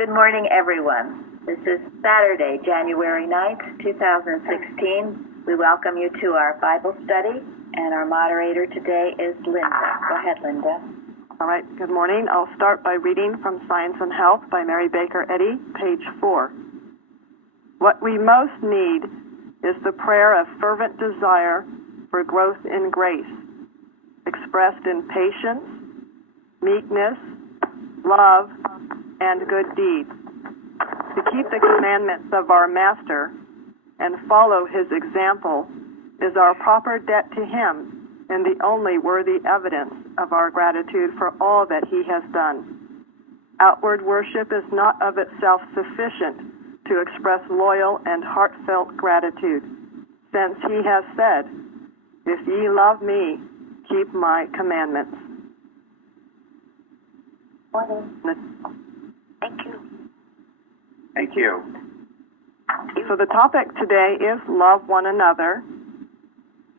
Good morning, everyone. This is Saturday, January 9th, 2016. We welcome you to our Bible study, and our moderator today is Linda. Go ahead, Linda. All right, good morning. I'll start by reading from Science and Health by Mary Baker Eddy, page 4. What we most need is the prayer of fervent desire for growth in grace, expressed in patience, meekness, love, and good deeds. To keep the commandments of our Master and follow his example is our proper debt to him and the only worthy evidence of our gratitude for all that he has done. Outward worship is not of itself sufficient to express loyal and heartfelt gratitude, since he has said, "If ye love me, keep my commandments." Thank you. Thank you. So the topic today is love one another.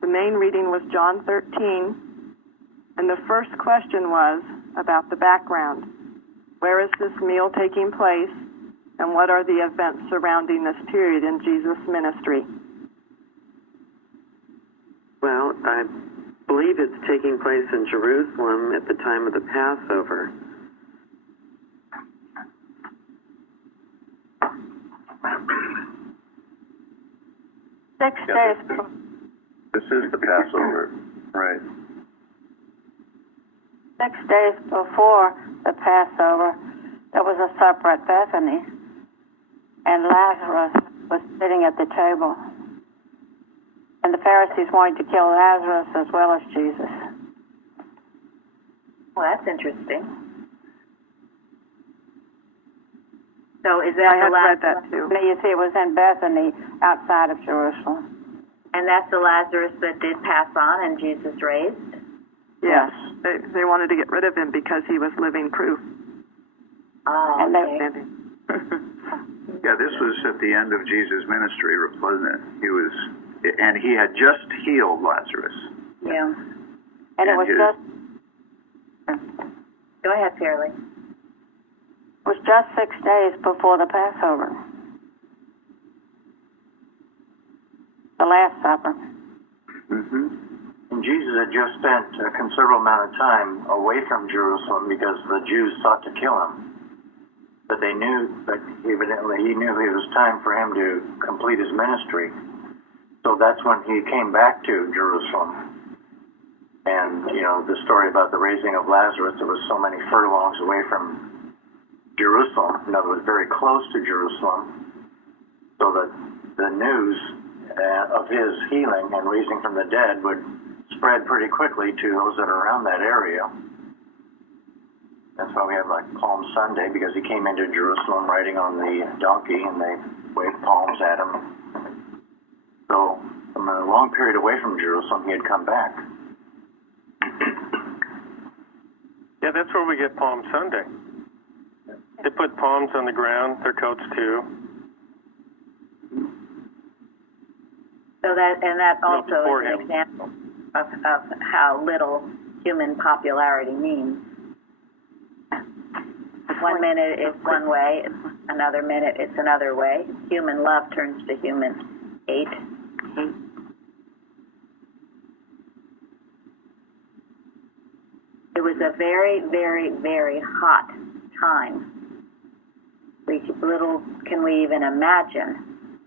The main reading was John 13, and the first question was about the background. Where is this meal taking place, and what are the events surrounding this period in Jesus' ministry? Well, I believe it's taking place in Jerusalem at the time of the Passover. This is the Passover, right? 6 days before the Passover, there was a supper at Bethany, and Lazarus was sitting at the table. And the Pharisees wanted to kill Lazarus as well as Jesus. Well, that's interesting. So is that I the had last read that too. You see, it was in Bethany, outside of Jerusalem. And that's the Lazarus that did pass on and Jesus raised? Yes, they wanted to get rid of him because he was living proof. Oh, And okay. Yeah, this was at the end of Jesus' ministry, wasn't it? And he had just healed Lazarus. Yeah. And it was just Go ahead, Fairley. It was just 6 days before the Passover, the Last Supper. Mm-hmm. And Jesus had just spent a considerable amount of time away from Jerusalem because the Jews sought to kill him. But they knew that evidently he knew it was time for him to complete his ministry. So that's when he came back to Jerusalem. And, the story about the raising of Lazarus, it was so many furlongs away from Jerusalem, in other words, very close to Jerusalem, so that the news of his healing and raising from the dead would spread pretty quickly to those that are around that area. That's why we have Palm Sunday, because he came into Jerusalem riding on the donkey and they waved palms at him. So from a long period away from Jerusalem, he had come back. Yeah, that's where we get Palm Sunday. They put palms on the ground, their coats too. So that also is an him. example of how little human popularity means. One minute it's one way, another minute it's another way. Human love turns to human hate. It was a very, very, very hot time. Little can we even imagine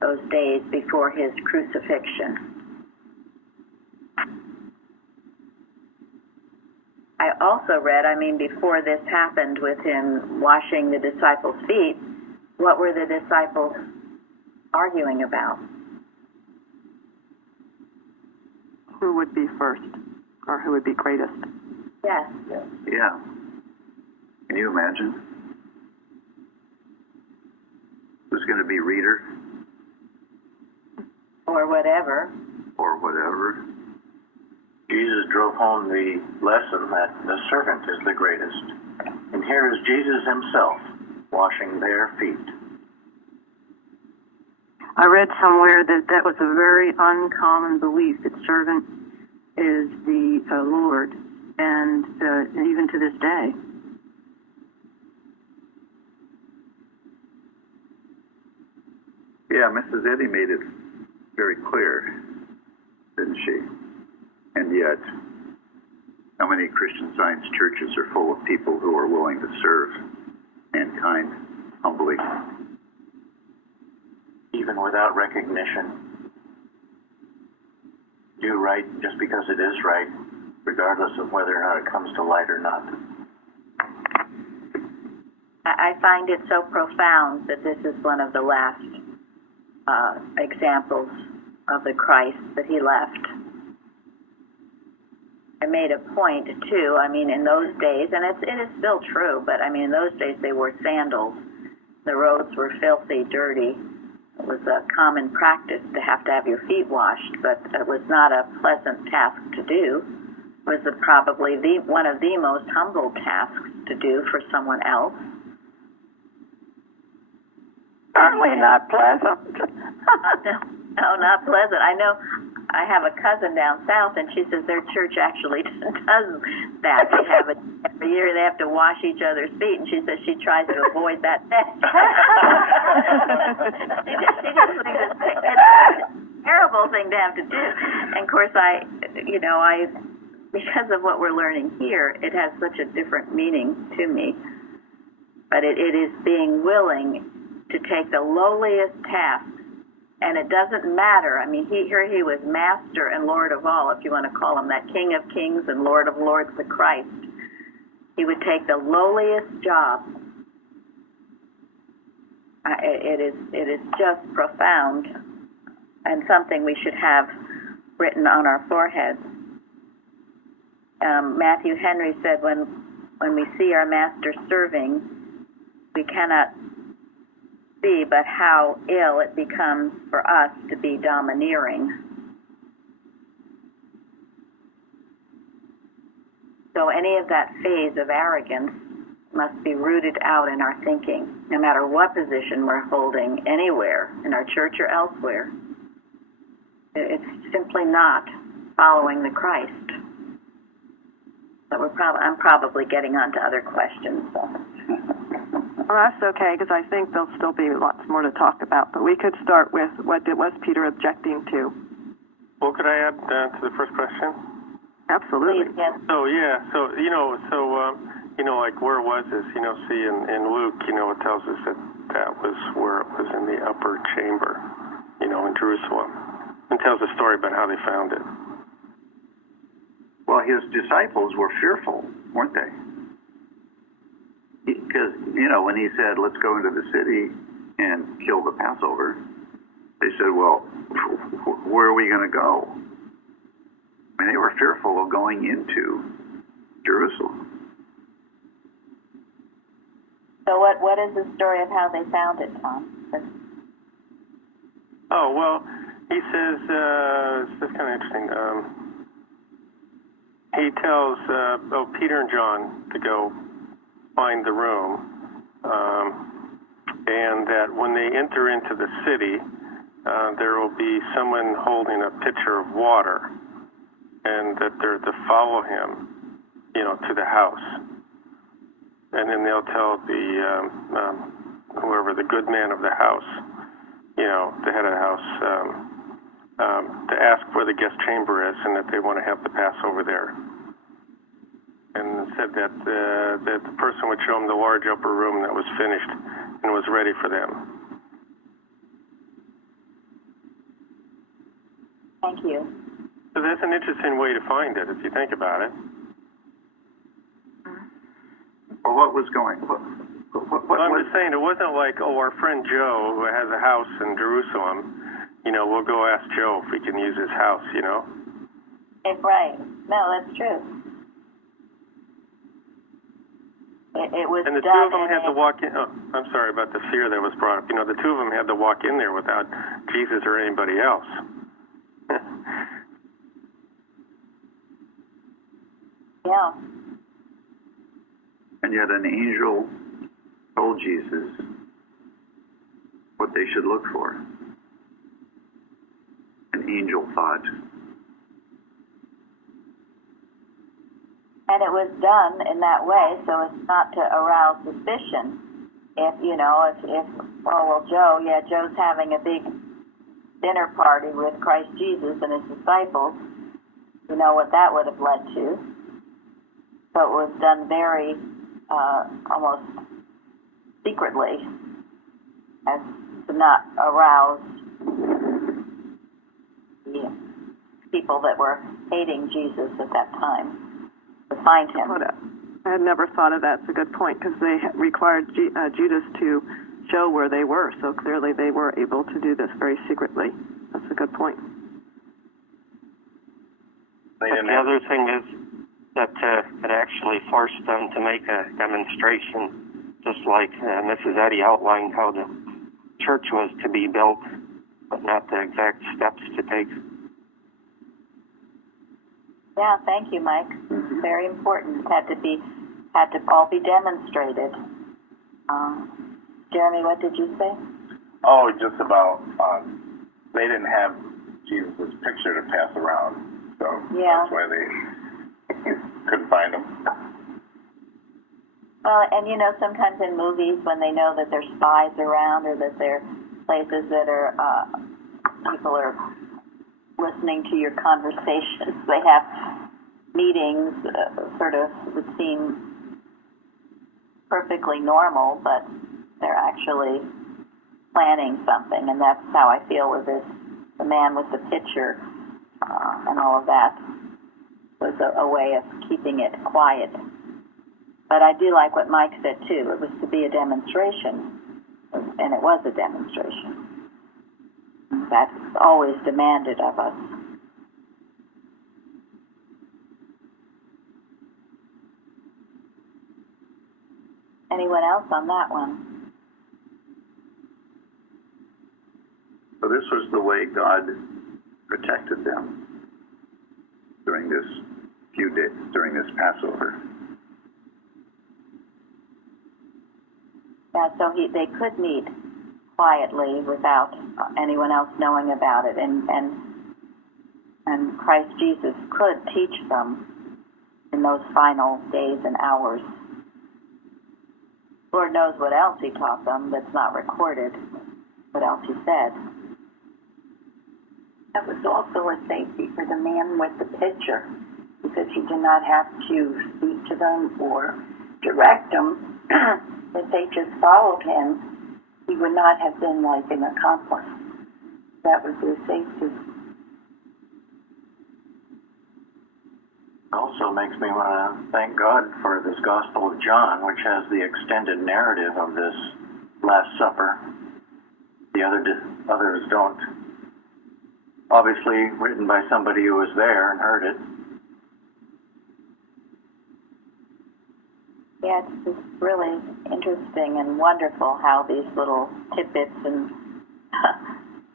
those days before his crucifixion. I also read, before this happened with him washing the disciples' feet, what were the disciples arguing about? Who would be first, or who would be greatest? Yes. Yeah. Can you imagine? Who's going to be reader? Or whatever. Or whatever. Jesus drove home the lesson that the servant is the greatest. And here is Jesus himself washing their feet. I read somewhere that was a very uncommon belief, that servant is the Lord, and even to this day. Yeah, Mrs. Eddy made it very clear, didn't she? And yet, how many Christian Science churches are full of people who are willing to serve mankind humbly? Even without recognition. Do right just because it is right, regardless of whether or not it comes to light or not. I find it so profound that this is one of the last examples of the Christ that he left. I made a point, too, I mean, in those days, and it is still true, but I mean, in those days they wore sandals. The roads were filthy, dirty. It was a common practice to have your feet washed, but it was not a pleasant task to do. It was probably one of the most humble tasks to do for someone else. Certainly not pleasant. No, not pleasant. I know I have a cousin down south, and she says their church actually does that. They have it every year. They have to wash each other's feet, and she says she tries to avoid that. She just thinks it's a terrible thing to have to do. And of course, I because of what we're learning here, it has such a different meaning to me. But it is being willing to take the lowliest task. And it doesn't matter. I mean, he was master and Lord of all, if you want to call him that, King of kings and Lord of lords, the Christ. He would take the lowliest job. It is just profound and something we should have written on our foreheads. Matthew Henry said, when we see our master serving, we cannot see but how ill it becomes for us to be domineering. So any of that phase of arrogance must be rooted out in our thinking, no matter what position we're holding anywhere, in our church or elsewhere. It's simply not following the Christ. So I'm probably getting on to other questions. So. Well, that's okay, because I think there'll still be lots more to talk about. But we could start with what was Peter objecting to? Well, could I add to the first question? Absolutely. Please, yes. Like where was this? See in Luke, it tells us that was where it was in the upper chamber, in Jerusalem. And tells a story about how they found it. Well, his disciples were fearful, weren't they? Because, when he said, let's go into the city and kill the Passover, they said, well, where are we going to go? I mean, they were fearful of going into Jerusalem. So what is the story of how they found it, Tom? Oh, well, he says, it's kind of interesting. He tells Peter and John to go find the room, and that when they enter into the city, there will be someone holding a pitcher of water, and that they're to follow him, to the house. And then they'll tell whoever, the good man of the house, the head of the house, to ask where the guest chamber is, and that they want to have the Passover there. And said that the person would show them the large upper room that was finished and was ready for them. Thank you. So that's an interesting way to find it, if you think about it. Well, what was going on? Well, I'm just saying, it wasn't like, our friend Joe, who has a house in Jerusalem, we'll go ask Joe if we can use his house, Right. No, that's true. It was and the done. two of them had to walk in. Oh, I'm sorry about the fear that was brought up. The two of them had to walk in there without Jesus or anybody else. Yeah. And yet an angel told Jesus what they should look for. An angel thought. And it was done in that way so as not to arouse suspicion. if Joe's having a big dinner party with Christ Jesus and his disciples, you know what that would have led to. So it was done very almost secretly, as to not arouse the people that were hating Jesus at that time to find him. I had never thought of that. It's a good point, because they required Judas to show where they were, so clearly they were able to do this very secretly. That's a good point. But the other thing is that it actually forced them to make a demonstration, just like Mrs. Eddy outlined how the church was to be built, but not the exact steps to take. Yeah, thank you, Mike. Very important. Had to all be demonstrated. Jeremy, what did you say? Oh, just about they didn't have Jesus' picture to pass around, so that's why they couldn't find him. Well, and sometimes in movies when they know that there's spies around or that there are places that are people are listening to your conversations, they have meetings sort of would seem perfectly normal, but they're actually planning something, and that's how I feel with this. The man with the pitcher and all of that was a way of keeping it quiet. But I do like what Mike said, too. It was to be a demonstration, and it was a demonstration. That's always demanded of us. Anyone else on that one? So this was the way God protected them during this few days, during this Passover. Yeah, so they could meet quietly without anyone else knowing about it, and Christ Jesus could teach them in those final days and hours. Lord knows what else he taught them that's not recorded, what else he said. That was also a safety for the man with the pitcher, because he did not have to speak to them or direct them. If they just followed him, he would not have been like an accomplice. That was their safety. Also makes me want to thank God for this Gospel of John, which has the extended narrative of this Last Supper. The others don't. Obviously written by somebody who was there and heard it. Yeah, it's just really interesting and wonderful how these little tidbits and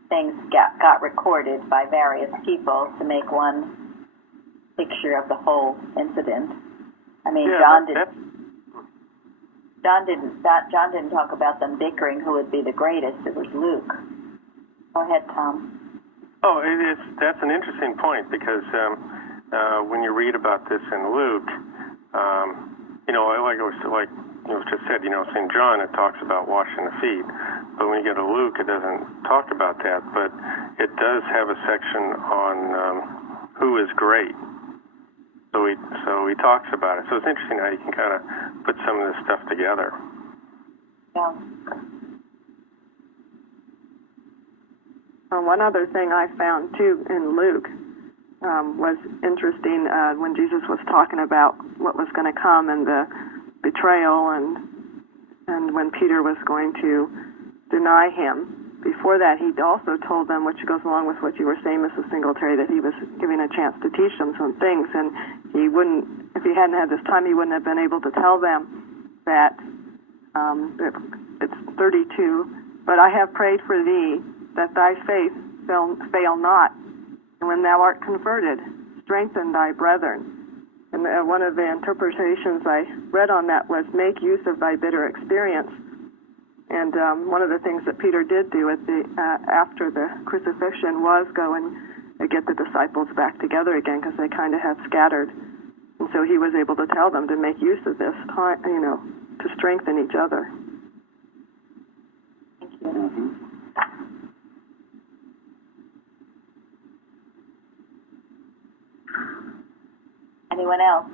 things got recorded by various people to make one picture of the whole incident. I mean, John didn't talk about them bickering who would be the greatest. It was Luke. Go ahead, Tom. Oh, that's an interesting point, because when you read about this in Luke, like it was just said, St. John, it talks about washing the feet. But when you get to Luke, it doesn't talk about that. But it does have a section on who is great. So he talks about it. So it's interesting how you can kind of put some of this stuff together. Yeah. One other thing I found, too, in Luke was interesting when Jesus was talking about what was going to come and the betrayal and when Peter was going to deny him. Before that, he also told them, which goes along with what you were saying, Mrs. Singletary, that he was giving a chance to teach them some things, and he wouldn't, if he hadn't had this time, he wouldn't have been able to tell them that it's 32, but I have prayed for thee, that thy faith fail not, and when thou art converted, strengthen thy brethren. And one of the interpretations I read on that was, make use of thy bitter experience. And one of the things that Peter did do after the crucifixion was go and get the disciples back together again, because they kind of had scattered. And so he was able to tell them to make use of this time, to strengthen each other. Anyone else?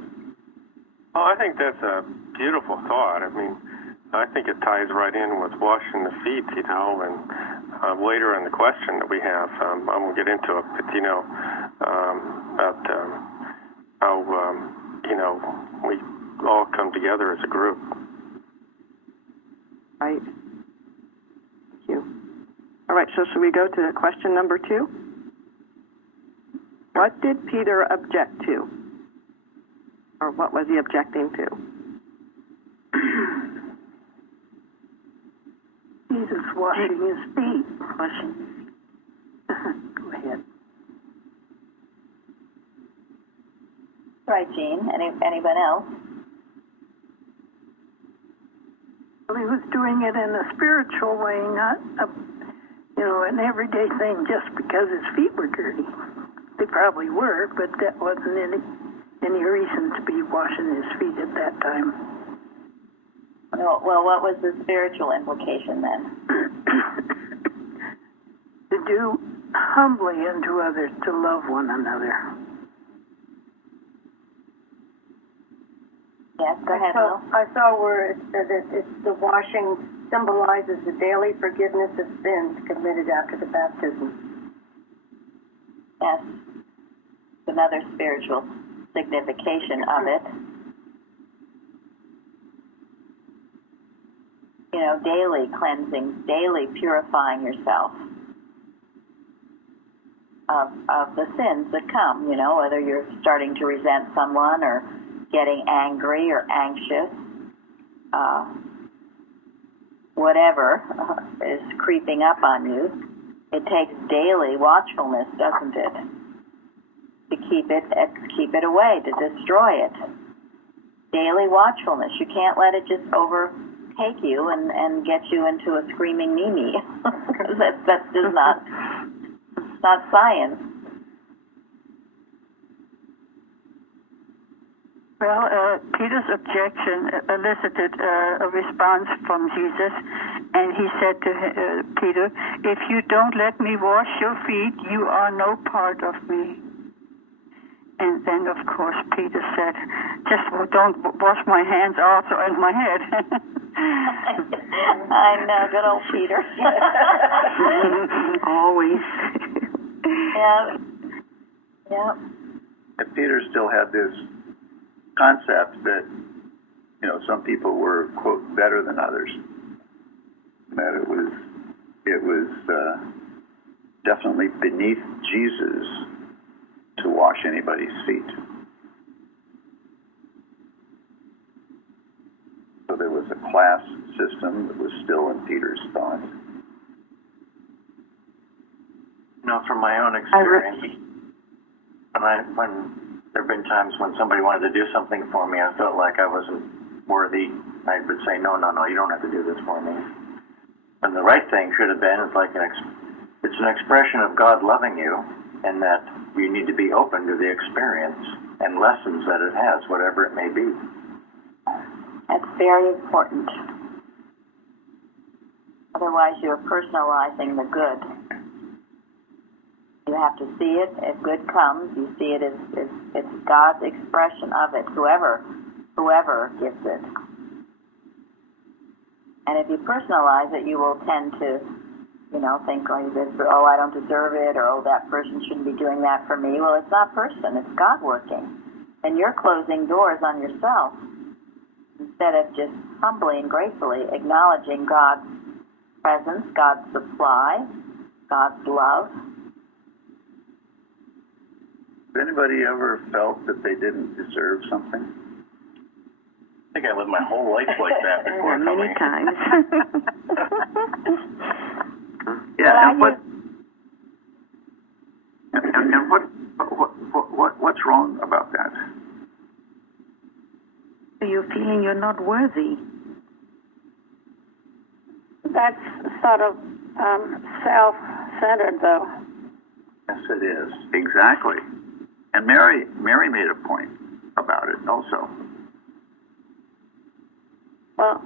Well, I think that's a beautiful thought. I mean, I think it ties right in with washing the feet, you know, and later in the question that we have, I won't get into it, but, you know, about how, you know, we all come together as a group. Right. Thank you. All right, so should we go to question number 2? What did Peter object to? Or what was he objecting to? Jesus washing his feet. Washing his feet. Go ahead. Right, Jean. Anyone else? Well, he was doing it in a spiritual way, not an everyday thing just because his feet were dirty. They probably were, but that wasn't any reason to be washing his feet at that time. Well, what was the spiritual implication then? To do humbly unto others, to love one another. Yes, go ahead, Will. I saw where it said that the washing symbolizes the daily forgiveness of sins committed after the baptism. Yes, another spiritual signification of it. You know, daily cleansing, daily purifying yourself of the sins that come, you know, whether you're starting to resent someone or getting angry or anxious, whatever is creeping up on you. It takes daily watchfulness, doesn't it? To keep it away, to destroy it. Daily watchfulness. You can't let it just overtake you and get you into a screaming Mimi. That's just not science. Well, Peter's objection elicited a response from Jesus, and he said to Peter, "If you don't let me wash your feet, you are no part of me." And then, of course, Peter said, "Just don't wash my hands also and my head." I know, good old Peter. Always. Yeah. Yeah. And Peter still had this concept that, you know, some people were, quote, better than others. That it was definitely beneath Jesus to wash anybody's feet. So there was a class system that was still in Peter's thought. You know, from my own experience, when there have been times when somebody wanted to do something for me, I felt like I wasn't worthy. I would say, no, you don't have to do this for me. And the right thing should have been, it's an expression of God loving you, and that you need to be open to the experience and lessons that it has, whatever it may be. That's very important. Otherwise, you're personalizing the good. You have to see it. If good comes, you see it as it's God's expression of it, whoever gives it. And if you personalize it, you will tend to, think like this, oh, I don't deserve it, or oh, that person shouldn't be doing that for me. Well, it's not person, it's God working. And you're closing doors on yourself instead of just humbly and gracefully acknowledging God's presence, God's supply, God's love. Has anybody ever felt that they didn't deserve something? I think I lived my whole life like that before coming. Many times. Yeah, and what's wrong about that? You're feeling you're not worthy. That's sort of self-centered, though. Yes, it is. Exactly. And Mary made a point about it also. Well,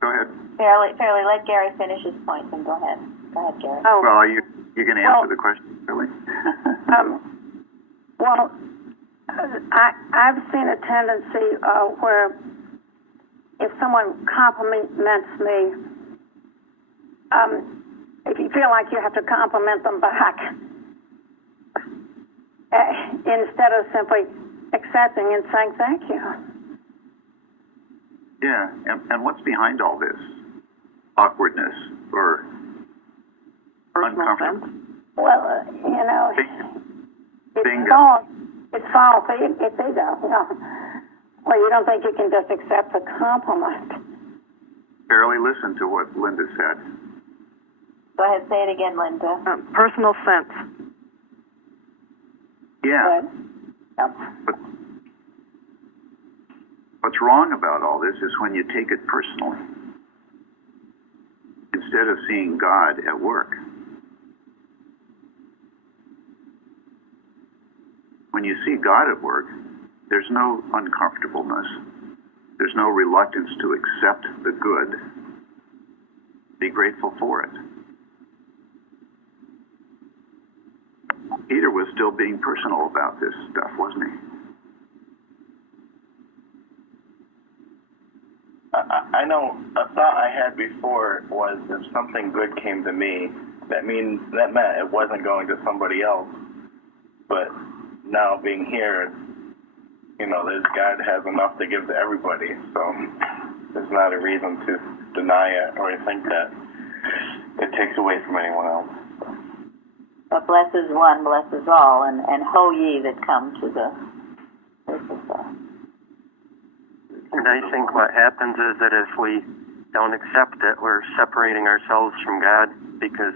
Go Go ahead. Fairly, let Gary finish his point, and go ahead. Go ahead, Gary. Oh, Well, are you going to answer the question, Billy? Well, I've seen a tendency where if someone compliments me, if you feel like you have to compliment them back, instead of simply accepting and saying thank you. Yeah, and what's behind all this? Awkwardness or uncomfortable? Well, Bingo. it's false. It's ego. Well, you don't think you can just accept a compliment. Barely listen to what Linda said. Go ahead, say it again, Linda. Personal sense. Yeah. Yep. But what's wrong about all this is when you take it personally. Instead of seeing God at work. When you see God at work, there's no uncomfortableness. There's no reluctance to accept the good. Be grateful for it. Peter was still being personal about this stuff, wasn't he? I know a thought I had before was if something good came to me, that meant it wasn't going to somebody else. But now being here, there's God has enough to give to everybody, so there's not a reason to deny it or to think that it takes away from anyone else. But blesses one, blesses all, and ho ye that come to the. And I think what happens is that if we don't accept it, we're separating ourselves from God, because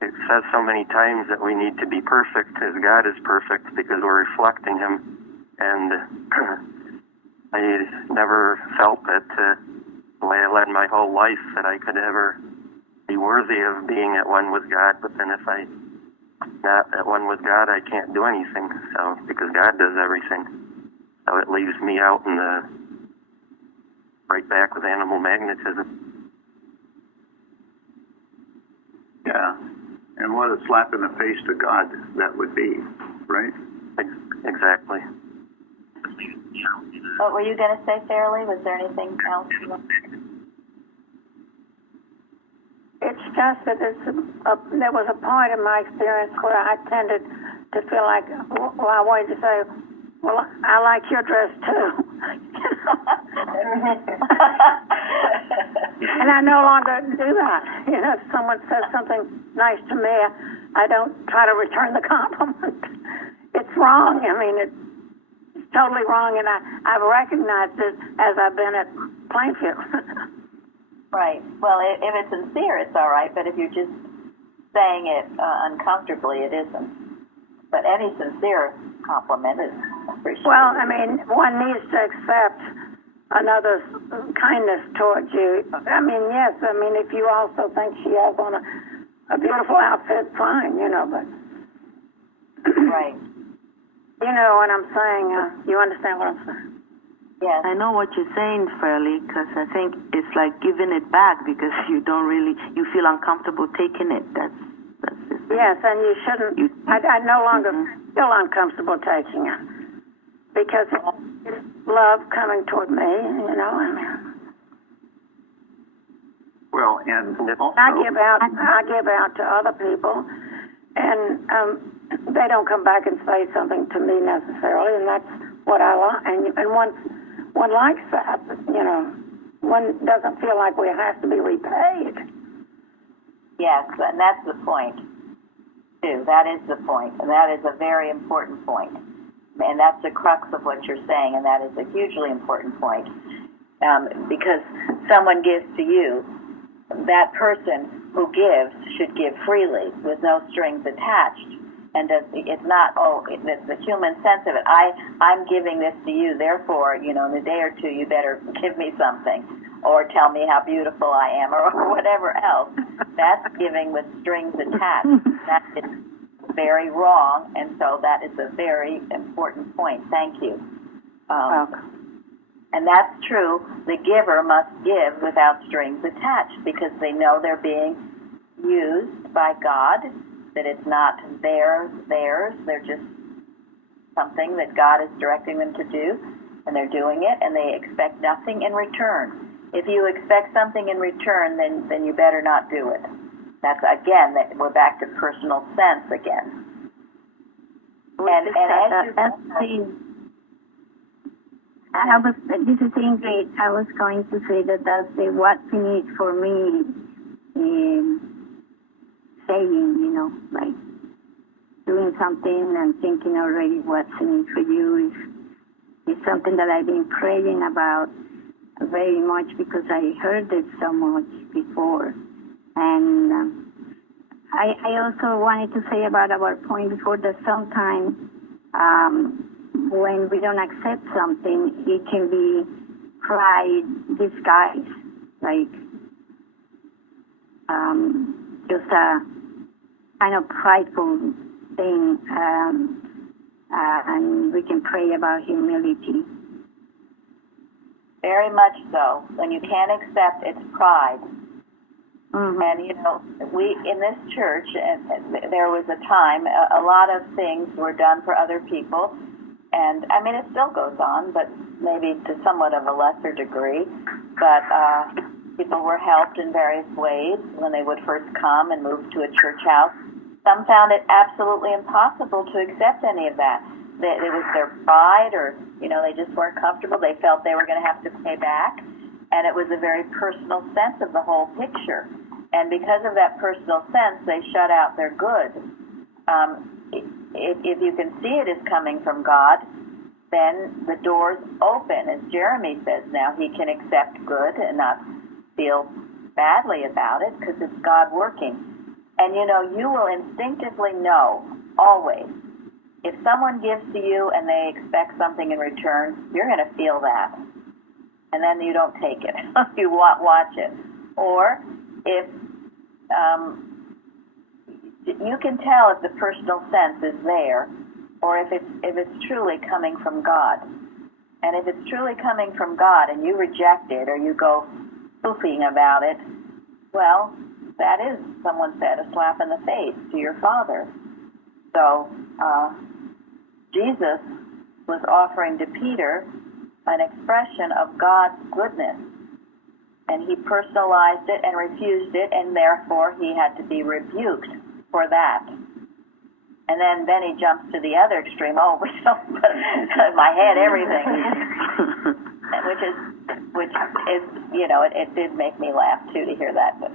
it says so many times that we need to be perfect as God is perfect, because we're reflecting Him. And I never felt that the way I led my whole life that I could ever be worthy of being at one with God. But then if I'm not at one with God, I can't do anything. So because God does everything. So it leaves me out in the right back with animal magnetism. Yeah. And what a slap in the face to God that would be, right? Exactly. What were you going to say, Fairly? Was there anything else you wanted to say? It's just that there was a point in my experience where I tended to feel like, well, I wanted to say, well, I like your dress too. And I no longer do that. If someone says something nice to me, I don't try to return the compliment. It's wrong. I mean, it's totally wrong, and I've recognized it as I've been at Plainfield. Right. Well, if it's sincere, it's all right. But if you're just saying it uncomfortably, it isn't. But any sincere compliment is appreciated. Well, I mean, one needs to accept another's kindness towards you. I mean, yes. I mean, if you also think she has on a beautiful outfit, fine. But right. You know what I'm saying. You understand what I'm saying? Yes. I know what you're saying, Fairly, because I think it's like giving it back because you feel uncomfortable taking it. That's it. Yes, and you shouldn't. I no longer feel uncomfortable taking it because it's love coming toward me. Well, and also, I give out to other people, and they don't come back and say something to me necessarily, and that's what I like. And one likes that, one doesn't feel like we have to be repaid. Yes, and that's the point, too. That is the point, and that is a very important point. And that's the crux of what you're saying, and that is a hugely important point. Because someone gives to you, that person who gives should give freely with no strings attached. And it's not, it's the human sense of it. I'm giving this to you, therefore, in a day or two, you better give me something or tell me how beautiful I am or whatever else. That's giving with strings attached. That is very wrong, and so that is a very important point. Thank you. And that's true. The giver must give without strings attached because they know they're being used by God, that it's not theirs. They're just something that God is directing them to do, and they're doing it, and they expect nothing in return. If you expect something in return, then you better not do it. That's, again, we're back to personal sense again. This is Ingrid. I was going to say that's the what's in it for me saying, like doing something and thinking already what's in it for you is something that I've been praying about very much because I heard it so much before. And I also wanted to say about our point before that sometimes when we don't accept something, it can be pride disguised, like just a kind of prideful thing, and we can pray about humility. Very much so. When you can't accept, it's pride. Mm-hmm. And, we, in this church, there was a time, a lot of things were done for other people. And, I mean, it still goes on, but maybe to somewhat of a lesser degree. But people were helped in various ways when they would first come and move to a church house. Some found it absolutely impossible to accept any of that. It was their pride, or, they just weren't comfortable. They felt they were going to have to pay back. And it was a very personal sense of the whole picture. And because of that personal sense, they shut out their good. If you can see it is coming from God, then the door's open. As Jeremy says now, he can accept good and not feel badly about it because it's God working. And, you will instinctively know, always, if someone gives to you and they expect something in return, you're going to feel that. And then you don't take it. You watch it. Or if you can tell if the personal sense is there, or if it's truly coming from God. And if it's truly coming from God and you reject it or you go spoofing about it, well, that is, someone said, a slap in the face to your Father. So Jesus was offering to Peter an expression of God's goodness. And he personalized it and refused it, and therefore he had to be rebuked for that. And then he jumps to the other extreme. Oh, we don't put in my head everything, which is it did make me laugh too to hear that. But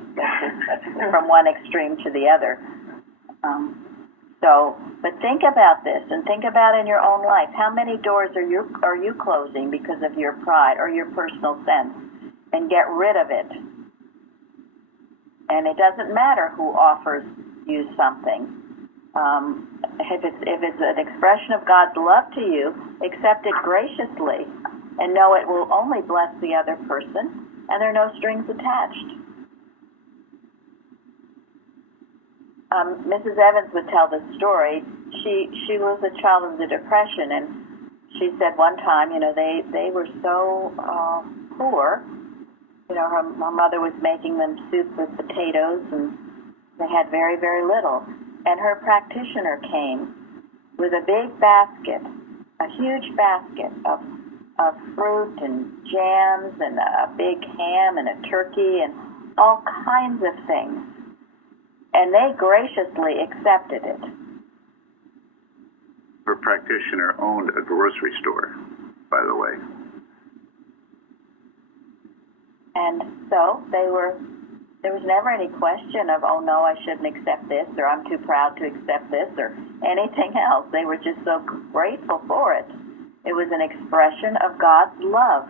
from one extreme to the other. But think about this, and think about in your own life. How many doors are you closing because of your pride or your personal sense? And get rid of it. And it doesn't matter who offers you something. If it's an expression of God's love to you, accept it graciously and know it will only bless the other person, and there are no strings attached. Mrs. Evans would tell this story. She was a child of the Depression, and she said one time, they were so poor. Her mother was making them soup with potatoes, and they had very, very little. And her practitioner came with a big basket, a huge basket of fruit and jams and a big ham and a turkey and all kinds of things. And they graciously accepted it. Her practitioner owned a grocery store, by the way. And so there was never any question of, oh no, I shouldn't accept this, or I'm too proud to accept this, or anything else. They were just so grateful for it. It was an expression of God's love.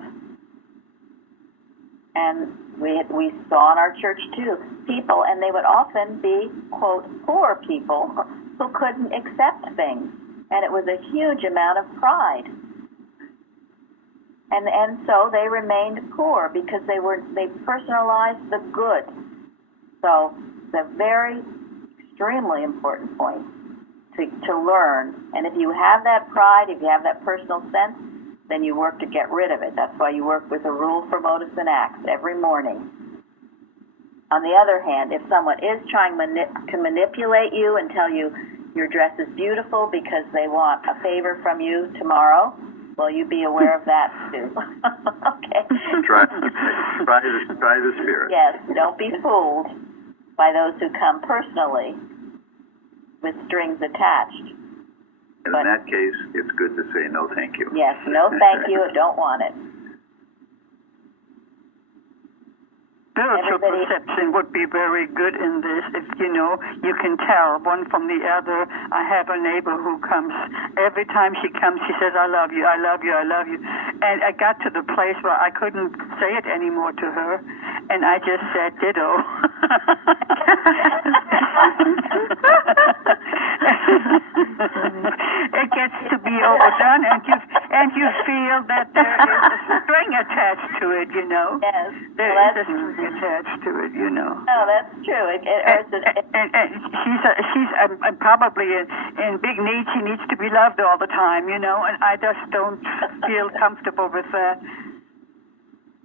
And we saw in our church too, people, and they would often be, quote, poor people who couldn't accept things. And it was a huge amount of pride. And so they remained poor because they personalized the good. So it's a very extremely important point to learn. And if you have that pride, if you have that personal sense, then you work to get rid of it. That's why you work with a rule for motives and acts every morning. On the other hand, if someone is trying to manipulate you and tell you your dress is beautiful because they want a favor from you tomorrow, well, you be aware of that too. Okay. Try the spirit. Yes, don't be fooled by those who come personally with strings attached. And in that case, it's good to say no thank you. Yes, no thank you, don't want it. Spiritual perception would be very good in this. If you can tell one from the other. I have a neighbor who comes every time she comes. She says, "I love you, I love you, I love you." And I got to the place where I couldn't say it anymore to her, and I just said, "Ditto." It gets to be overdone, and you feel that there is a string attached to it. Yes. There is a string attached to it, No, that's true. And she's probably in big need. She needs to be loved all the time, and I just don't feel comfortable with that.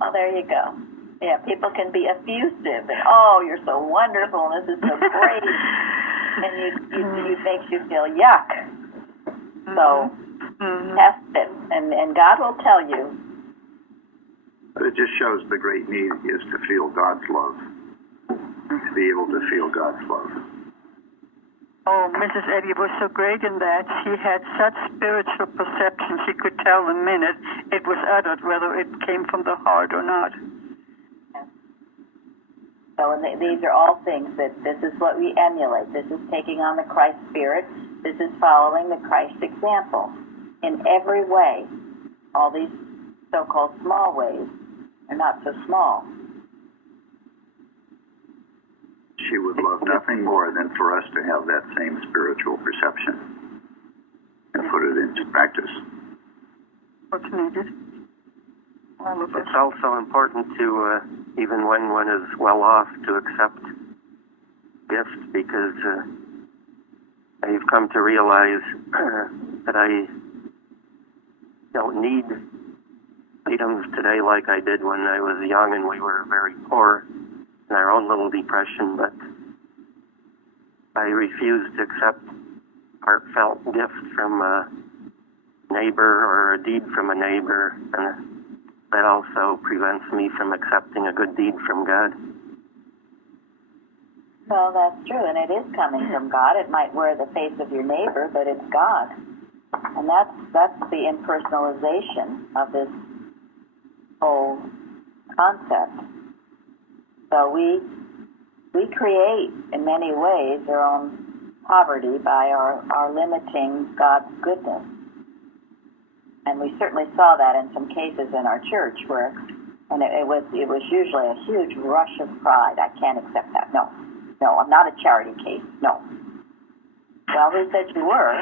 Well, there you go. Yeah, people can be effusive and, oh, you're so wonderful and this is so great. And it makes you feel yuck. So test it, and God will tell you. But it just shows the great need is to feel God's love, to be able to feel God's love. Oh, Mrs. Eddy was so great in that. She had such spiritual perception. She could tell the minute it was uttered, whether it came from the heart or not. So these are all things that this is what we emulate. This is taking on the Christ spirit. This is following the Christ example in every way. All these so-called small ways are not so small. She would love nothing more than for us to have that same spiritual perception and put it into practice. What's needed? It's also important to, even when one is well off, to accept gifts, because I've come to realize that I don't need items today like I did when I was young and we were very poor in our own little depression, but I refuse to accept heartfelt gifts from a neighbor or a deed from a neighbor, and that also prevents me from accepting a good deed from God. Well, that's true, and it is coming from God. It might wear the face of your neighbor, but it's God. And that's the impersonalization of this whole concept. So we create, in many ways, our own poverty by our limiting God's goodness. And we certainly saw that in some cases in our church where, and it was usually a huge rush of pride. I can't accept that. No, I'm not a charity case. No. Well, who said you were?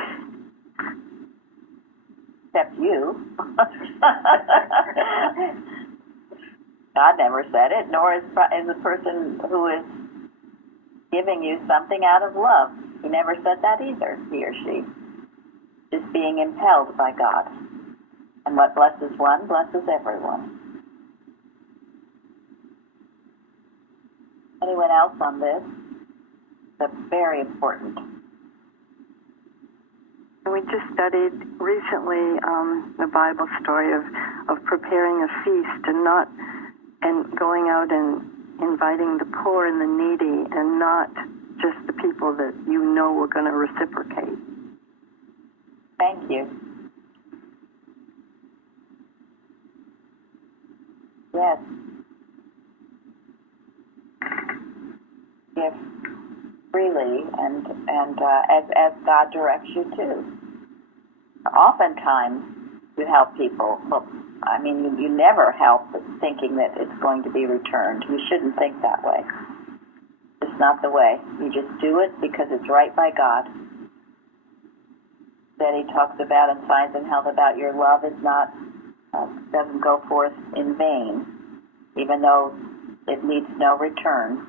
Except you. God never said it, nor is the person who is giving you something out of love. He never said that either, he or she. Just being impelled by God. And what blesses one, blesses everyone. Anyone else on this? That's very important. We just studied recently the Bible story of preparing a feast and going out and inviting the poor and the needy, and not just the people that you know were going to reciprocate. Thank you. Yes. Give freely and as God directs you to. Oftentimes, you help people. Well, I mean, you never help thinking that it's going to be returned. You shouldn't think that way. It's not the way. You just do it because it's right by God. That he talks about in Signs and Health about your love is not doesn't go forth in vain, even though it needs no return.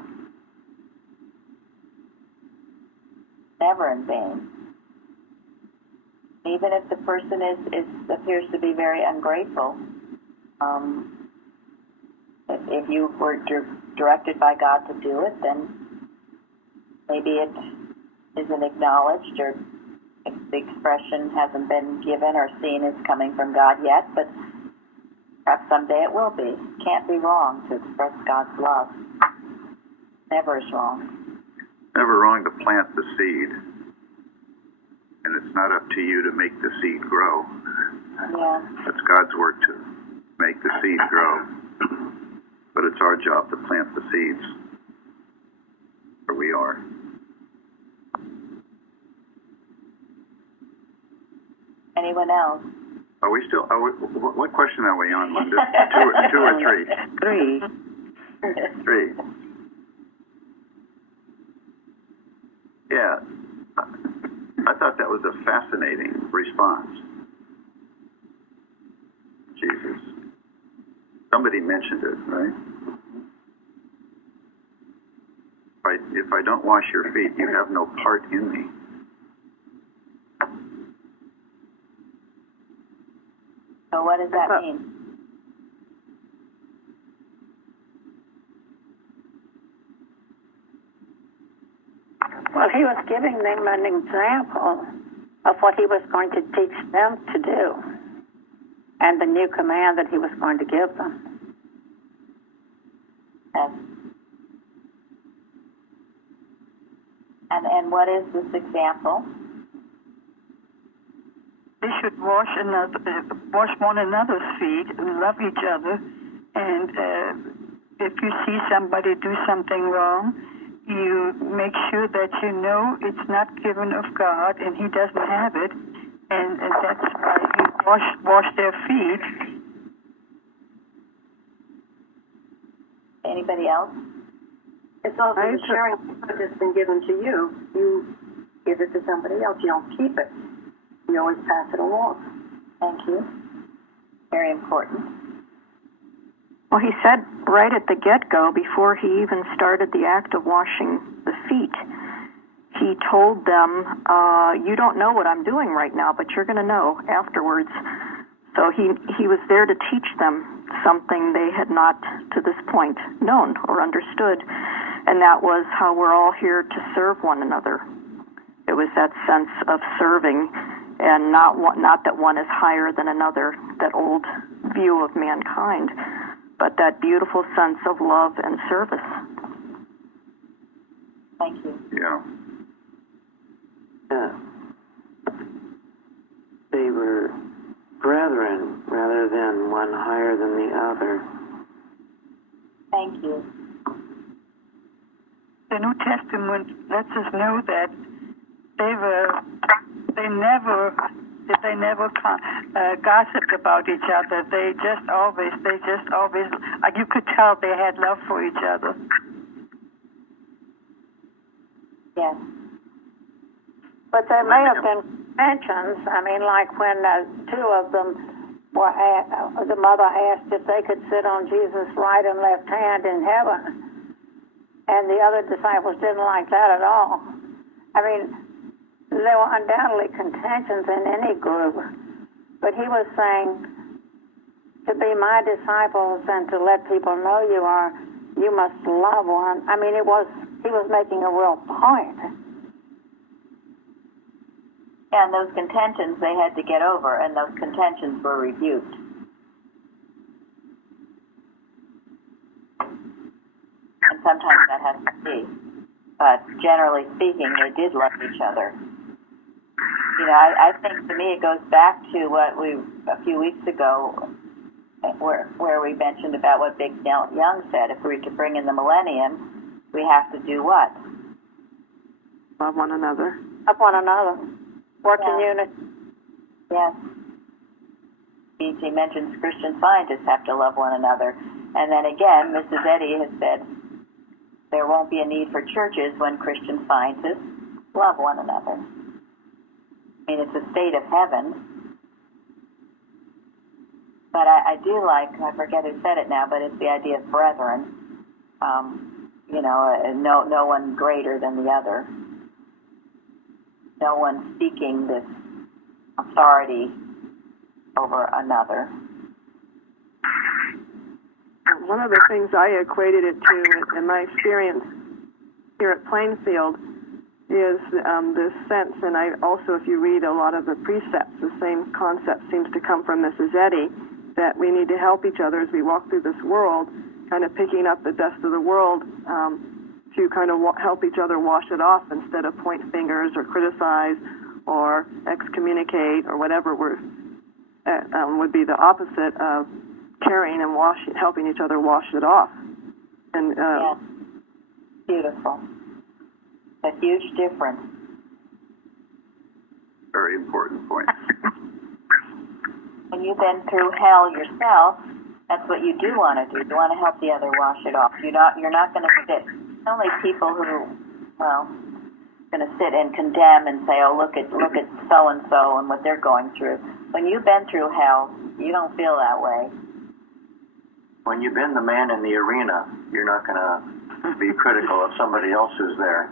Never in vain. Even if the person appears to be very ungrateful, if you were directed by God to do it, then maybe it isn't acknowledged, or the expression hasn't been given or seen as coming from God yet, but perhaps someday it will be. Can't be wrong to express God's love. Never is wrong. Never wrong to plant the seed, and it's not up to you to make the seed grow. Yeah. That's God's work to make the seed grow. But it's our job to plant the seeds where we are. Anyone else? Are we still? What question are we on, Linda? Two or three? Three. Yeah. I thought that was a fascinating response. Jesus. Somebody mentioned it, right? If I don't wash your feet, you have no part in me. So what does that mean? Well, he was giving them an example of what he was going to teach them to do and the new command that he was going to give them. And what is this example? They should wash one another's feet and love each other. And if you see somebody do something wrong, you make sure that you know it's not given of God and He doesn't have it, and that's why you wash their feet. Anybody else? It's also the sharing that's been given to you. You give it to somebody else. You don't keep it. You always pass it along. Thank you. Very important. Well, he said right at the get-go, before he even started the act of washing the feet, he told them, you don't know what I'm doing right now, but you're going to know afterwards. So he was there to teach them something they had not, to this point, known or understood, and that was how we're all here to serve one another. It was that sense of serving, and not that one is higher than another, that old view of mankind, but that beautiful sense of love and service. Thank you. Yeah. They were brethren rather than one higher than the other. Thank you. The New Testament lets us know that they never gossiped about each other. They just always, you could tell they had love for each other. Yes. But there may have been mentions. I mean, like when two of them were the mother asked if they could sit on Jesus' right and left hand in heaven, and the other disciples didn't like that at all. I mean, there were undoubtedly contentions in any group, but he was saying, to be my disciples and to let people know you must love one. I mean, he was making a real point. And those contentions they had to get over, and those contentions were rebuked. And sometimes that has to be. But generally speaking, they did love each other. You know, I think to me it goes back to what a few weeks ago, where we mentioned about what Big Young said. If we were to bring in the millennium, we have to do what? Love one another. Love one another. Work in unity. Yes. He mentions Christian Scientists have to love one another. And then again, Mrs. Eddy has said there won't be a need for churches when Christian Scientists love one another. I mean, it's a state of heaven. But I do like, I forget who said it now, but it's the idea of brethren. No one greater than the other. No one seeking this authority over another. One of the things I equated it to in my experience here at Plainfield is this sense, and I also, if you read a lot of the precepts, the same concept seems to come from Mrs. Eddy, that we need to help each other as we walk through this world, kind of picking up the dust of the world to kind of help each other wash it off instead of point fingers or criticize or excommunicate or whatever would be the opposite of caring and helping each other wash it off. And yeah. Beautiful. A huge difference. Very important point. When you've been through hell yourself, that's what you do want to do. You want to help the other wash it off. You're not going to sit. Only people who, going to sit and condemn and say, oh, look at so and so and what they're going through. When you've been through hell, you don't feel that way. When you've been the man in the arena, you're not going to be critical of somebody else who's there.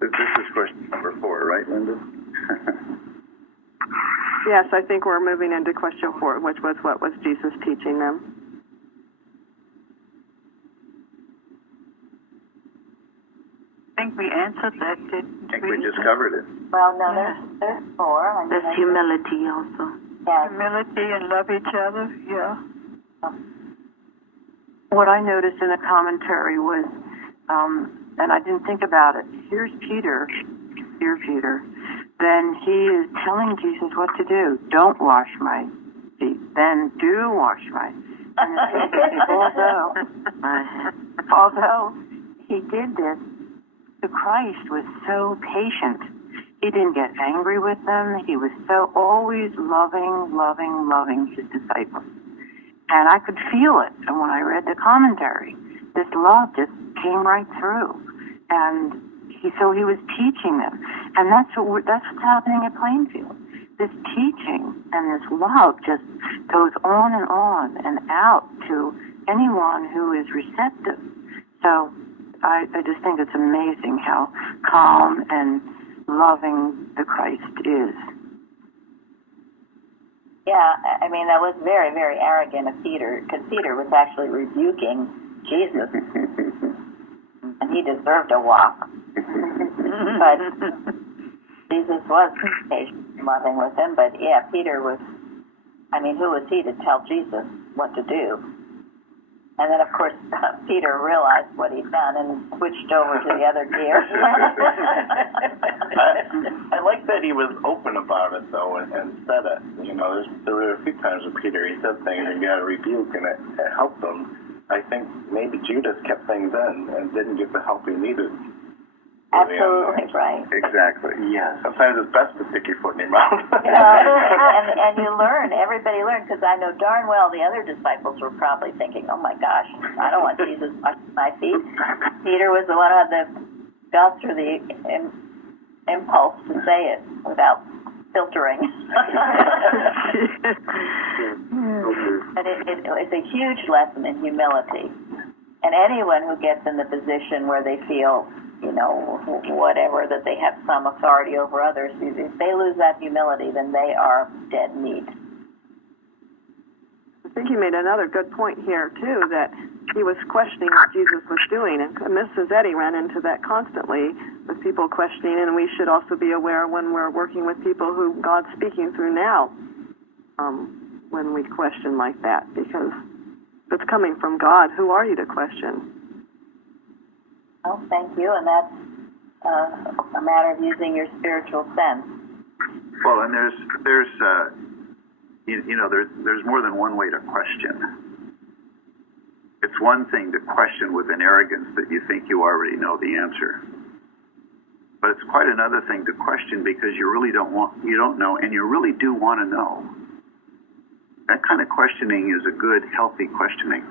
This is question number 4, right, Linda? Yes, I think we're moving into question 4, which was what was Jesus teaching them? I think we answered that, didn't I think we just covered it. Well, no, there's 4. There's humility also. Yeah. Humility and love each other, yeah. What I noticed in the commentary was, and I didn't think about it, here's Peter, dear Peter, then he is telling Jesus what to do. Don't wash my feet. Then do wash my feet. Although he did this, the Christ was so patient. He didn't get angry with them. He was so always loving his disciples. And I could feel it. And when I read the commentary, this love just came right through. And so he was teaching them. And that's what's happening at Plainfield. This teaching and this love just goes on and out to anyone who is receptive. So I just think it's amazing how calm and loving the Christ is. Yeah, I mean, that was very, very arrogant of Peter, because Peter was actually rebuking Jesus, and he deserved a whop. But Jesus was patient and loving with him, but yeah, Peter was, I mean, who was he to tell Jesus what to do? And then, of course, Peter realized what he'd done and switched over to the other gear. I like that he was open about it, though, and said it. You know, there were a few times with Peter, he said things and got a rebuke, and it helped him. I think maybe Judas kept things in and didn't get the help he needed. Absolutely right. Exactly. Yeah. Sometimes it's best to stick your foot in your mouth. And you learn. Everybody learned, because I know darn well the other disciples were probably thinking, "Oh my gosh, I don't want Jesus washing my feet." Peter was the one who had the guts or the impulse to say it without filtering. And it's a huge lesson in humility. And anyone who gets in the position where they feel, you know, whatever, that they have some authority over others, if they lose that humility, then they are dead meat. I think you made another good point here, too, that he was questioning what Jesus was doing. And Mrs. Eddy ran into that constantly with people questioning, and we should also be aware when we're working with people who God's speaking through now, when we question like that, because if it's coming from God, who are you to question? Oh, thank you, and that's a matter of using your spiritual sense. Well, and there's more than one way to question. It's one thing to question with an arrogance that you think you already know the answer, but it's quite another thing to question because you don't know, and you really do want to know. That kind of questioning is a good, healthy questioning.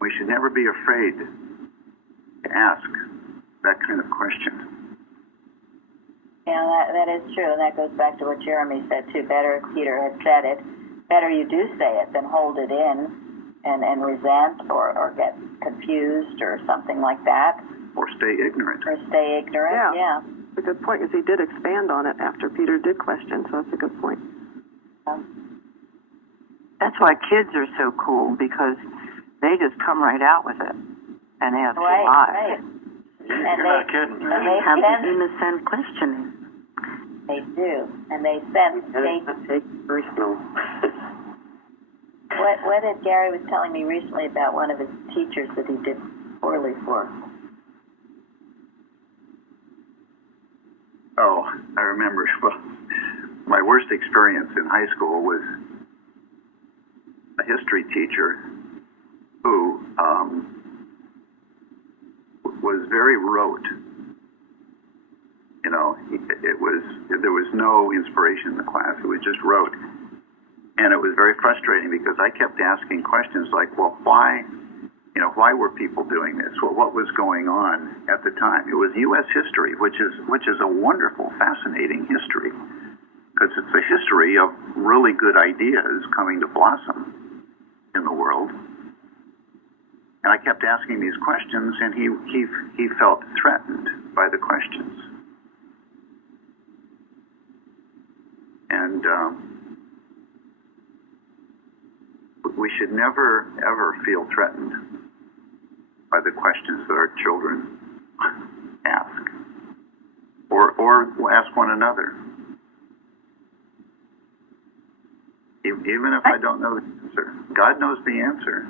We should never be afraid to ask that kind of question. Yeah, that is true, and that goes back to what Jeremy said too. Better, Peter had said it, better you do say it than hold it in and resent or get confused or something like that. or stay ignorant. Or stay ignorant, yeah. It's a good point, because he did expand on it after Peter did question, so that's a good point. That's why kids are so cool, because they just come right out with it and ask why. Right. You're not kidding. And they have sense, the innocent questioning. They do, and they sense. Take personal. What did Gary was telling me recently about one of his teachers that he did poorly for? Oh, I remember. Well, my worst experience in high school was a history teacher who was very rote. You know, there was no inspiration in the class. It was just rote. And it was very frustrating because I kept asking questions like, well, why were people doing this? Well, what was going on at the time? It was U.S. history, which is a wonderful, fascinating history, because it's a history of really good ideas coming to blossom in the world. And I kept asking these questions, and he felt threatened by the questions. And we should never, ever feel threatened by the questions that our children ask, or ask one another. Even if I don't know the answer, God knows the answer.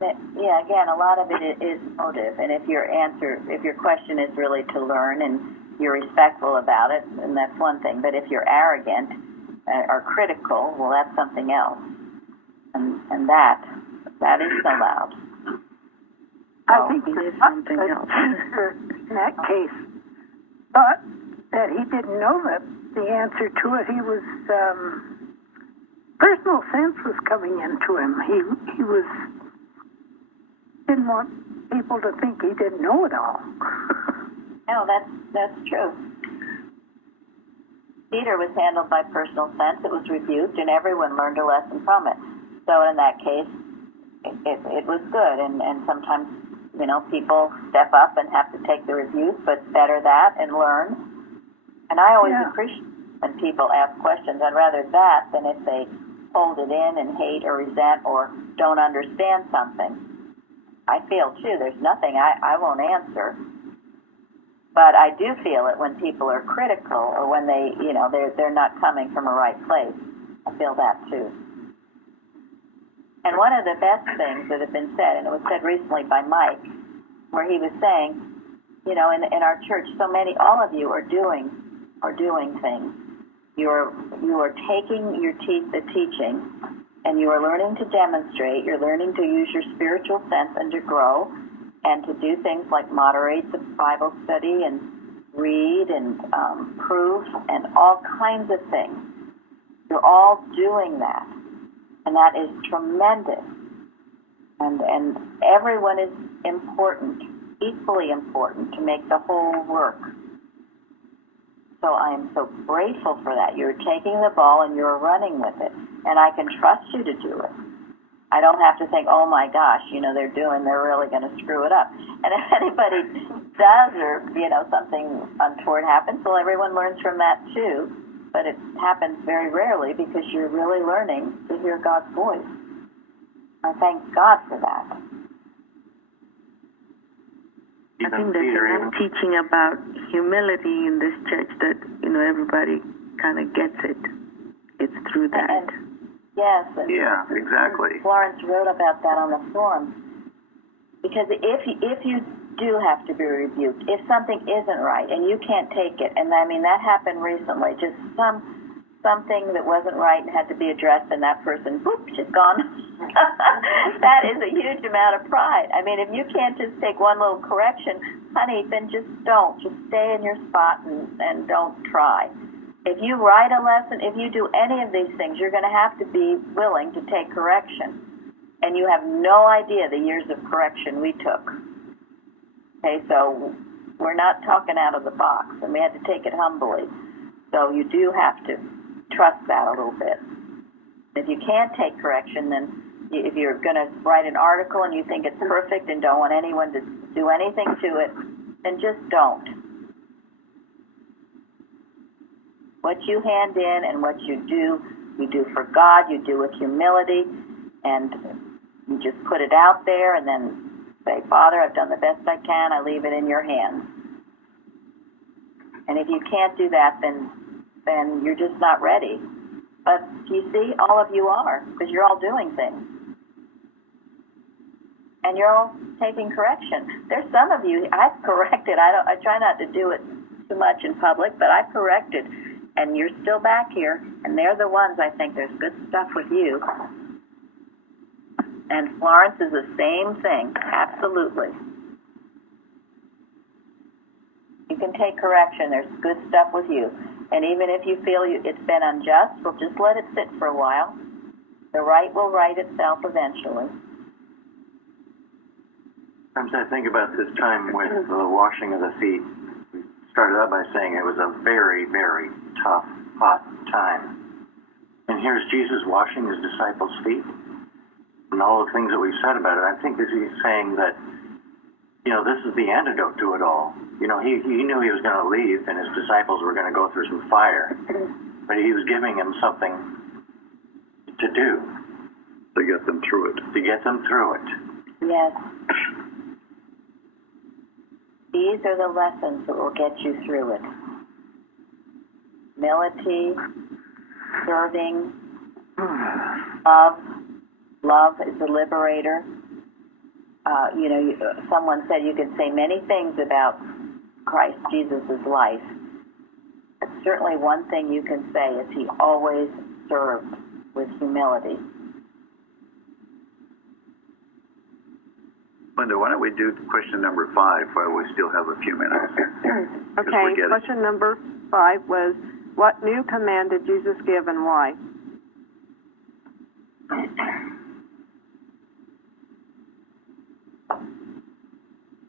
Yeah, again, a lot of it is motive, and if your question is really to learn and you're respectful about it, then that's one thing. But if you're arrogant or critical, well, that's something else, and that isn't allowed. I think it is something else. In that case, thought that he didn't know the answer to it. He was personal sense was coming into him. He didn't want people to think he didn't know it all. No, that's true. Peter was handled by personal sense. It was rebuked, and everyone learned a lesson from it. So in that case, it was good. And sometimes, people step up and have to take the rebuke, but better that and learn. And I always appreciate when people ask questions. I'd rather that than if they hold it in and hate or resent or don't understand something. I feel, too, there's nothing I won't answer. But I do feel it when people are critical or when they're not coming from a right place. I feel that, too. And one of the best things that have been said, and it was said recently by Mike, where he was saying, in our church, all of you are doing things. You are taking the teaching, and you are learning to demonstrate. You're learning to use your spiritual sense and to grow, and to do things like moderate the Bible study and read and proof and all kinds of things. You're all doing that, and that is tremendous. And everyone is important, equally important, to make the whole work. So I am so grateful for that. You're taking the ball and you're running with it, and I can trust you to do it. I don't have to think, oh my gosh, they're really going to screw it up. And if anybody does, or something untoward happens, well, everyone learns from that too. But it happens very rarely because you're really learning to hear God's voice. I thank God for that. I think there's enough teaching about humility in this church that everybody kind of gets it. It's through that. Yes. Yeah, exactly. Florence wrote about that on the forum. Because if you do have to be rebuked, if something isn't right and you can't take it, and that happened recently, just something that wasn't right and had to be addressed, and that person, whoop, she's gone. That is a huge amount of pride. If you can't just take one little correction, honey, then just don't. Just stay in your spot and don't try. If you write a lesson, if you do any of these things, you're going to have to be willing to take correction. And you have no idea the years of correction we took. Okay, so we're not talking out of the box, and we had to take it humbly. So you do have to trust that a little bit. If you can't take correction, then if you're going to write an article and you think it's perfect and don't want anyone to do anything to it, then just don't. What you hand in and what you do for God, you do with humility, and you just put it out there and then say, Father, I've done the best I can, I leave it in your hands. And if you can't do that, then you're just not ready. But you see, all of you are, because you're all doing things. And you're all taking correction. There's some of you I've corrected. I try not to do it too much in public, but I've corrected. And you're still back here, and they're the ones I think there's good stuff with you. And Florence is the same thing, absolutely. You can take correction. There's good stuff with you. And even if you feel it's been unjust, well, just let it sit for a while. The right will right itself eventually. Sometimes I think about this time with the washing of the feet. We started out by saying it was a very, very tough, hot time. And here's Jesus washing his disciples' feet. And all the things that we've said about it, I think that he's saying that, this is the antidote to it all. He knew he was going to leave and his disciples were going to go through some fire. But he was giving them something to do. To get them through it. To get them through it. Yes. These are the lessons that will get you through it. Humility, serving, love. Love is the liberator. Someone said you could say many things about Christ Jesus' life. But certainly one thing you can say is he always served with humility. Linda, why don't we do question number 5 while we still have a few minutes? Okay, question number 5 was, what new command did Jesus give and why?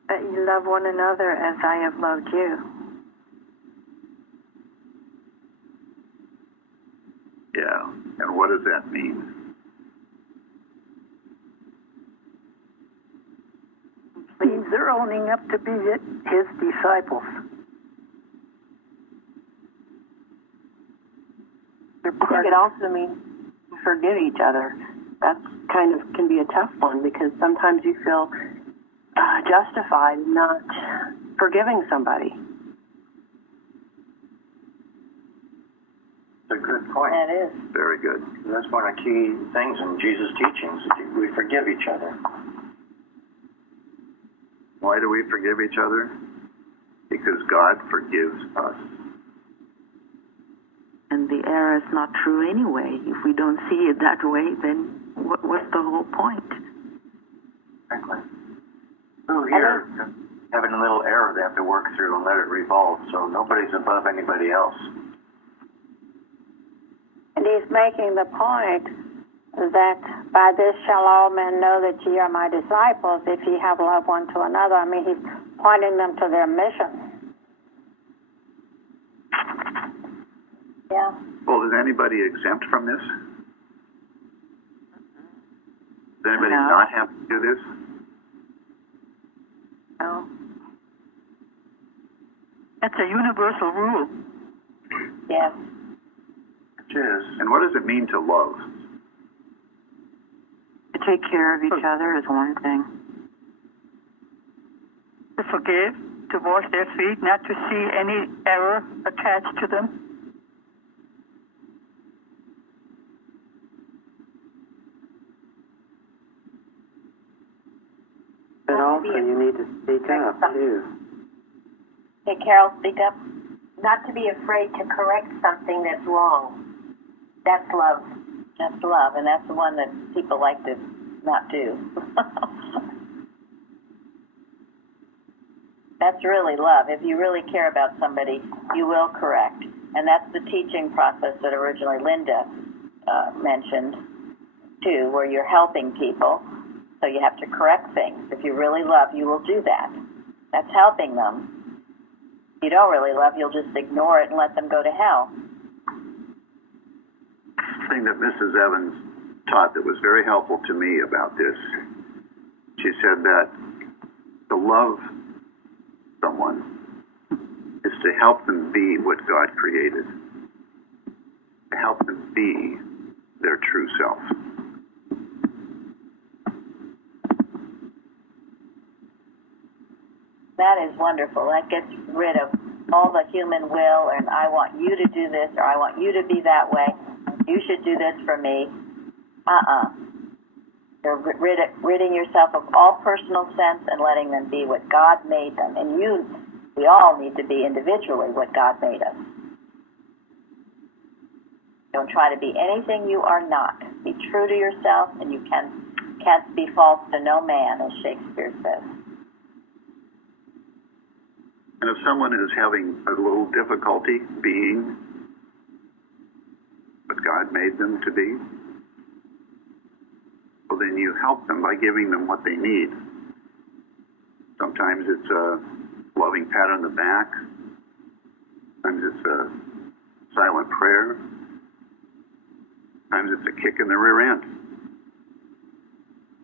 That you love one another as I have loved you. Yeah, and what does that mean? Means they're owning up to be his disciples. I think it also means forgive each other. That's kind of can be a tough one because sometimes you feel justified not forgiving somebody. It's a good point. That is. Very good. And that's one of the key things in Jesus' teachings. We forgive each other. Why do we forgive each other? Because God forgives us. And the error is not true anyway. If we don't see it that way, then what's the whole point? Exactly. Who here having a little error they have to work through and let it revolve, so nobody's above anybody else. And he's making the point that by this shall all men know that ye are my disciples if ye have love one to another. I mean, he's pointing them to their mission. Yeah. Well, is anybody exempt from this? Does anybody not have to do this? No. That's a universal rule. Yes. It is. And what does it mean to love? To take care of each other is one thing. To forgive, to wash their feet, not to see any error attached to them. But also you need to speak up, too. Hey, Carol, speak up. Not to be afraid to correct something that's wrong. That's love. That's love, and that's the one that people like to not do. That's really love. If you really care about somebody, you will correct. And that's the teaching process that originally Linda mentioned, too, where you're helping people. So you have to correct things. If you really love, you will do that. That's helping them. If you don't really love, you'll just ignore it and let them go to hell. The thing that Mrs. Evans taught that was very helpful to me about this, she said that To love someone is to help them be what God created, to help them be their true self. That is wonderful. That gets rid of all the human will and I want you to do this or I want you to be that way. You should do this for me. You're ridding yourself of all personal sense and letting them be what God made them. And we all need to be individually what God made us. Don't try to be anything you are not. Be true to yourself, and you can't be false to no man, as Shakespeare says. And if someone is having a little difficulty being what God made them to be, well, then you help them by giving them what they need. Sometimes it's a loving pat on the back. Sometimes it's a silent prayer. Sometimes it's a kick in the rear end.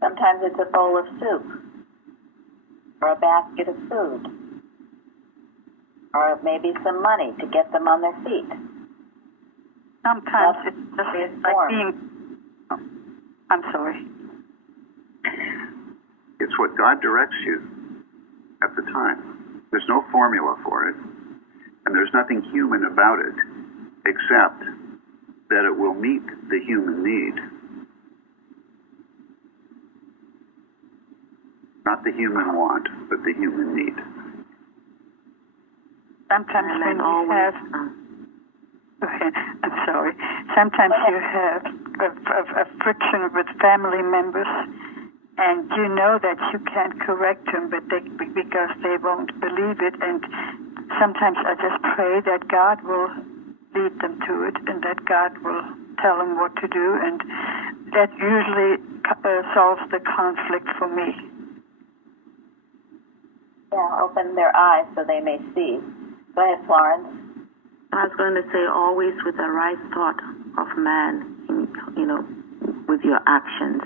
Sometimes it's a bowl of soup or a basket of food or maybe some money to get them on their feet. Sometimes it's just like being... Oh, I'm sorry. It's what God directs you at the time. There's no formula for it, and there's nothing human about it, except that it will meet the human need. Not the human want, but the human need. Sometimes when you have... Okay, I'm sorry. Sometimes you have a friction with family members, and you know that you can't correct them, but because they won't believe it. And sometimes I just pray that God will lead them to it, and that God will tell them what to do, and that usually solves the conflict for me. Yeah, open their eyes so they may see. Go ahead, Florence. I was going to say, always with the right thought of man, with your actions.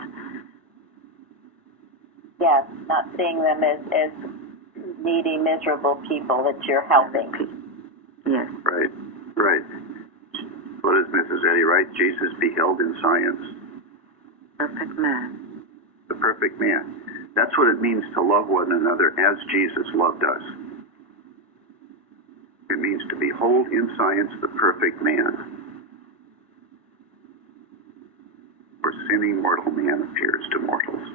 Yes, not seeing them as needy, miserable people that you're helping. Yes. Right. What is Mrs. Eddy right? Jesus beheld in science. Perfect man. The perfect man. That's what it means to love one another as Jesus loved us. It means to behold in science the perfect man. For sinning mortal man appears to mortals.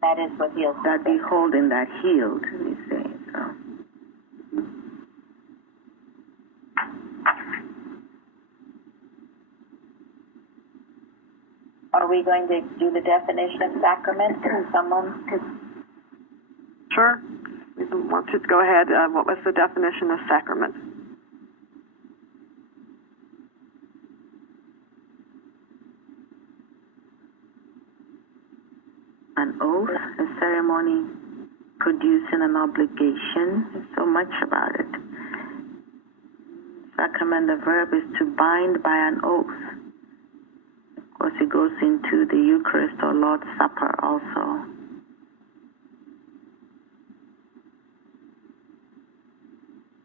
That is what heals. That beholding, that healed, we say. So. Are we going to do the definition of sacrament? Can someone? Sure. We want to go ahead. What was the definition of sacrament? An oath, a ceremony producing an obligation. There's so much about it. Sacrament, the verb is to bind by an oath. Of course, it goes into the Eucharist or Lord's Supper also.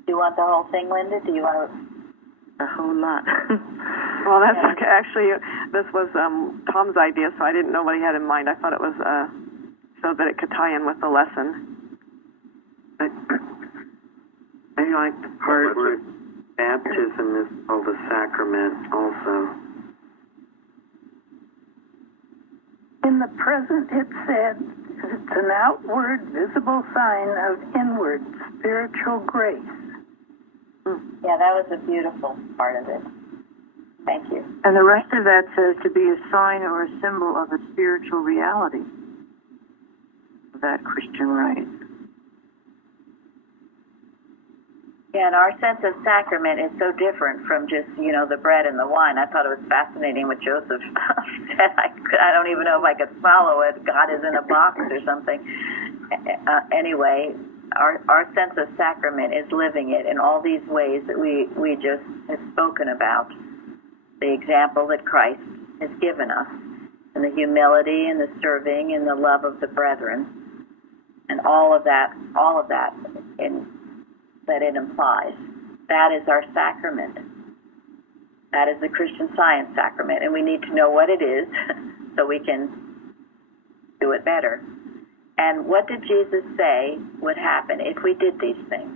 Do you want the whole thing, Linda? Do you want a whole lot? Well, that's okay. Actually, this was Tom's idea, so I didn't know what he had in mind. I thought it was so that it could tie in with the lesson. I like the part where baptism is called a sacrament also. In the present, it said, it's an outward, visible sign of inward spiritual grace. Yeah, that was a beautiful part of it. Thank you. And the rest of that says to be a sign or a symbol of a spiritual reality. That Christian rite. Yeah, and our sense of sacrament is so different from just, the bread and the wine. I thought it was fascinating what Joseph said. I don't even know if I could follow it. God is in a box or something. Anyway, our sense of sacrament is living it in all these ways that we just have spoken about. The example that Christ has given us. and the humility and the serving and the love of the brethren, and all of that that it implies. That is our sacrament. That is the Christian Science sacrament, and we need to know what it is so we can do it better. And what did Jesus say would happen if we did these things?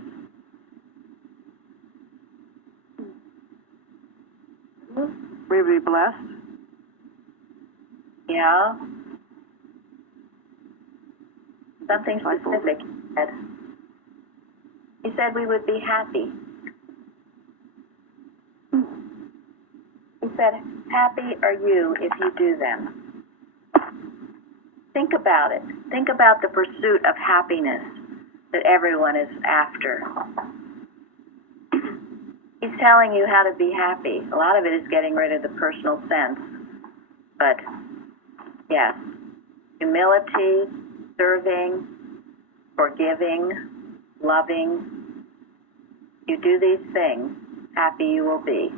We would be blessed. Yeah. Something specific, he said. He said we would be happy. He said, happy are you if you do them. Think about it. Think about the pursuit of happiness that everyone is after. He's telling you how to be happy. A lot of it is getting rid of the personal sense. But, yes, humility, serving, forgiving, loving. You do these things, happy you will be.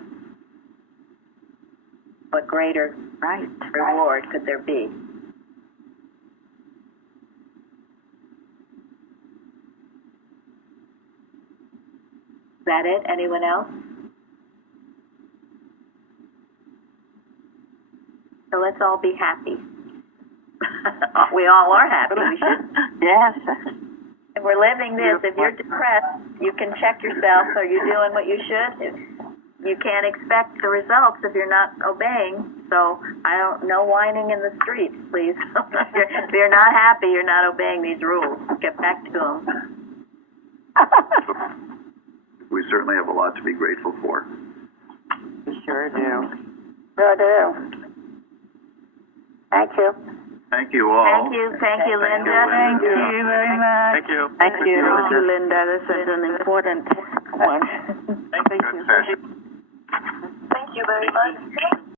What greater reward could there be? Is that it? Anyone else? So let's all be happy. We all are happy. We should. Yes. If we're living this, if you're depressed, you can check yourself. Are you doing what you should? You can't expect the results if you're not obeying. So no whining in the streets, please. If you're not happy, you're not obeying these rules. Get back to them. We certainly have a lot to be grateful for. We sure do. Sure do. Thank you. Thank you all. Thank you, Linda. Thank you very much. Thank you. Thank you, Linda. This is an important one. Good session. Thank you very much.